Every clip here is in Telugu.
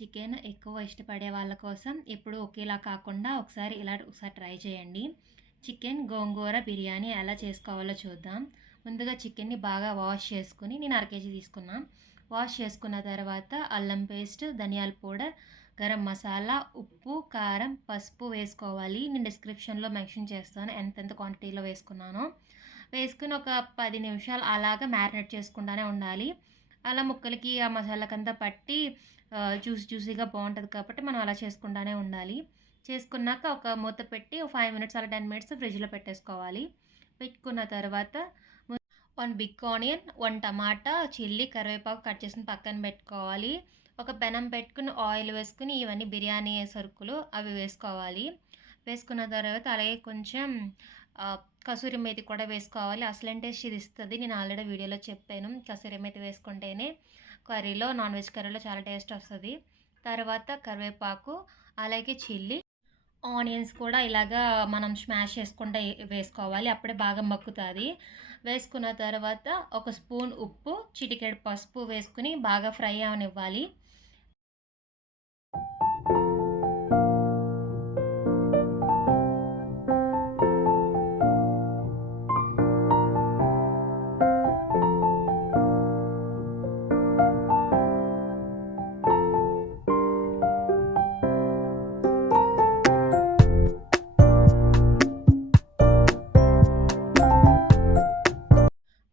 చికెన్ ఎక్కువ ఇష్టపడే వాళ్ళ కోసం ఎప్పుడూ ఒకేలా కాకుండా ఒకసారి ట్రై చేయండి. చికెన్ గోంగూర బిర్యానీ ఎలా చేసుకోవాలో చూద్దాం. ముందుగా చికెన్‌ని బాగా వాష్ చేసుకొని నేను అర కేజీ తీసుకున్నా. వాష్ చేసుకున్న తర్వాత అల్లం పేస్ట్, ధనియాల పౌడర్, గరం మసాలా, ఉప్పు, కారం, పసుపు వేసుకోవాలి. నేను డిస్క్రిప్షన్‌లో మెన్షన్ చేస్తాను ఎంతెంత క్వాంటిటీలో వేసుకున్నానో. వేసుకొని ఒక 10 నిమిషాలు అలాగా మ్యారినేట్ చేసుకుంటానే ఉండాలి. అలా ముక్కలకి ఆ మసాలాకంతా పట్టి జ్యూసీగా బావుంటది కాబట్టి మనం అలా చేసుకుంటానే ఉండాలి. చేసుకున్నాక ఒక మూత పెట్టి ఒక 5 మినిట్స్ అలా 10 మినిట్స్ ఫ్రిడ్జ్‌లో పెట్టేసుకోవాలి. పెట్టుకున్న తర్వాత 1 బిగ్ ఆనియన్, 1 టమాటా, చిల్లీ, కరివేపాకు కట్ చేసుకొని పక్కన పెట్టుకోవాలి. ఒక పెనం పెట్టుకొని ఆయిల్ వేసుకొని ఇవన్నీ బిర్యానీ సరుకులు అవి వేసుకోవాలి. వేసుకున్న తర్వాత అలాగే కొంచెం కసూరి మేతి కూడా వేసుకోవాలి. అసలైన టేస్ట్ ఇది ఇస్తది. నేను ఆల్రెడీ వీడియోలో చెప్పాను. కసూరి మేతి వేసుకుంటేనే నాన్ వెజ్ కర్రీలో చాలా టేస్ట్ వస్తది. తర్వాత కరివేపాకు, అలాగే చిల్లీ, ఆనియన్స్ కూడా ఇలాగా మనం స్మాష్ చేసుకుంటే వేసుకోవాలి. అప్పుడే బాగా మగ్గుతాది. వేసుకున్న తర్వాత ఒక స్పూన్ ఉప్పు, చిటికెడు పసుపు వేసుకొని బాగా ఫ్రై అవ్వనివ్వాలి.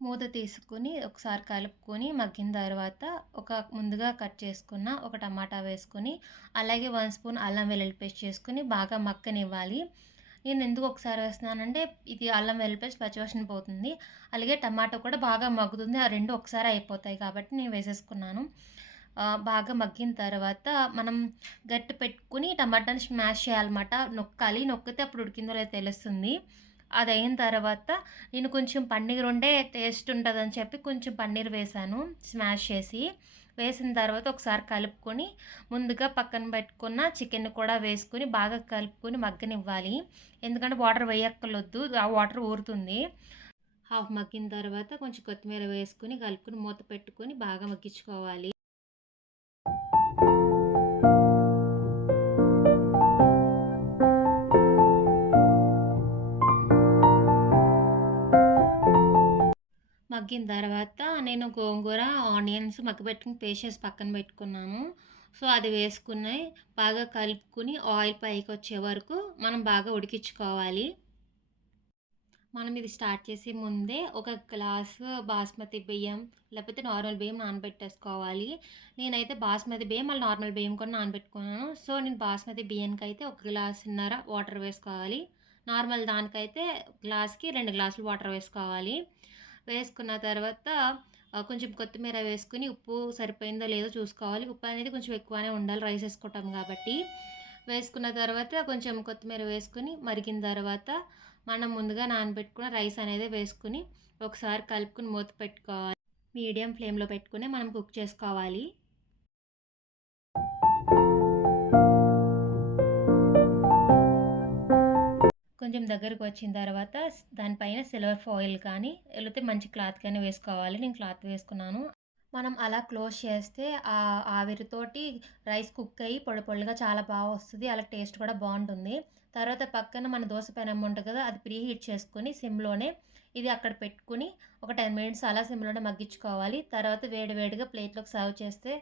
మూత తీసుకొని ఒకసారి కలుపుకొని మగ్గిన తర్వాత ముందుగా కట్ చేసుకున్న ఒక టమాటా వేసుకొని, అలాగే 1 స్పూన్ అల్లం వెల్లుల్లి పేస్ట్ చేసుకొని బాగా మగ్గనివ్వాలి. నేను ఎందుకు ఒకసారి వేస్తున్నానంటే ఇది అల్లం వెల్లుల్లి పేస్ట్ పచ్చివాసన పోతుంది. అలాగే టమాటా కూడా బాగా మగ్గుతుంది. ఆ 2 ఒకసారి అయిపోతాయి కాబట్టి నేను వేసేసుకున్నాను. బాగా మగ్గిన తర్వాత మనం గరిటె పెట్టుకొని టమాటాని స్మాష్ చేయాలన్నమాట. నొక్కాలి. నొక్కితే అప్పుడు ఉడికిందో లేదో తెలుస్తుంది. అదయిన తర్వాత నేను కొంచెం పన్నీర్ ఉంటే టేస్ట్ ఉంటదని చెప్పి కొంచెం పన్నీర్ వేశాను స్మాష్ చేసి. వేసిన తర్వాత ఒకసారి కలుపుకొని ముందుగా పక్కన పెట్టుకున్న చికెన్ కూడా వేసుకొని బాగా కలుపుకొని మగ్గనివ్వాలి. ఎందుకంటే వాటర్ వేయక్కర్లొద్దు. ఆ వాటర్ ఊరుతుంది. హాఫ్ మగ్గిన తర్వాత కొంచెం కొత్తిమీర వేసుకొని కలుపుకొని మూత పెట్టుకొని బాగా మగ్గించుకోవాలి. మగ్గిన తర్వాత నేను గోంగూర, ఆనియన్స్ మగ్గబెట్టుకొని పేస్ట్ చేసి పక్కన పెట్టుకున్నాను. సో, అది వేసుకుని బాగా కలుపుకొని ఆయిల్ పైకొచ్చే వరకు మనం బాగా ఉడికించుకోవాలి. మనం ఇది స్టార్ట్ చేసే ముందే ఒక గ్లాసు బాస్మతి బియ్యం లేకపోతే నార్మల్ బియ్యం నానబెట్టేసుకోవాలి. నేనైతే బాస్మతి బియ్యం మళ్ళీ నార్మల్ బియ్యం కూడా నానబెట్టుకున్నాను. సో, నేను బాస్మతి బియ్యానికైతే ఒక గ్లాసున్నర వాటర్ వేసుకోవాలి. నార్మల్ దానికైతే గ్లాస్‌కి 2 గ్లాసులు వాటర్ వేసుకోవాలి. వేసుకున్న తర్వాత కొంచెం కొత్తిమీర వేసుకొని ఉప్పు సరిపోయిందో లేదో చూసుకోవాలి. ఉప్పు అనేది కొంచెం ఎక్కువనే ఉండాలి రైస్ వేసుకుంటాం కాబట్టి. వేసుకున్న తర్వాత కొంచెం కొత్తిమీర వేసుకొని మరిగిన తర్వాత మనం ముందుగా నానబెట్టుకున్న రైస్ అనేది వేసుకొని ఒకసారి కలుపుకొని మూత పెట్టుకోవాలి. మీడియం ఫ్లేమ్‌లో పెట్టుకొని మనం కుక్ చేసుకోవాలి. కొంచెం దగ్గరకు వచ్చిన తర్వాత దానిపైన సిల్వర్ ఫాయిల్ కానీ లేకపోతే మంచి క్లాత్ కానీ వేసుకోవాలి. నేను క్లాత్ వేసుకున్నాను. మనం అలా క్లోజ్ చేస్తే ఆవిరితోటి రైస్ కుక్ అయ్యి పొడి పొడిగా చాలా బాగా వస్తది. అలా టేస్ట్ కూడా బావుంటుంది. తర్వాత పక్కన మన దోస పెనం ఉంటది కదా! అది ప్రీ హీట్ చేసుకొని సిమ్‌లోనే ఇది అక్కడ పెట్టుకొని ఒక 10 మినిట్స్ అలా సిమ్‌లోనే మగ్గించుకోవాలి. తర్వాత వేడి వేడిగా ప్లేట్‌లోకి సర్వ్ చేస్తే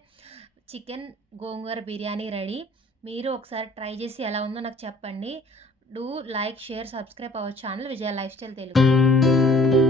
చికెన్ గోంగూర బిర్యానీ రెడీ. మీరు ఒకసారి ట్రై చేసి ఎలా ఉందో నాకు చెప్పండి. Do like, share, subscribe our channel Vijaya life style Telugu.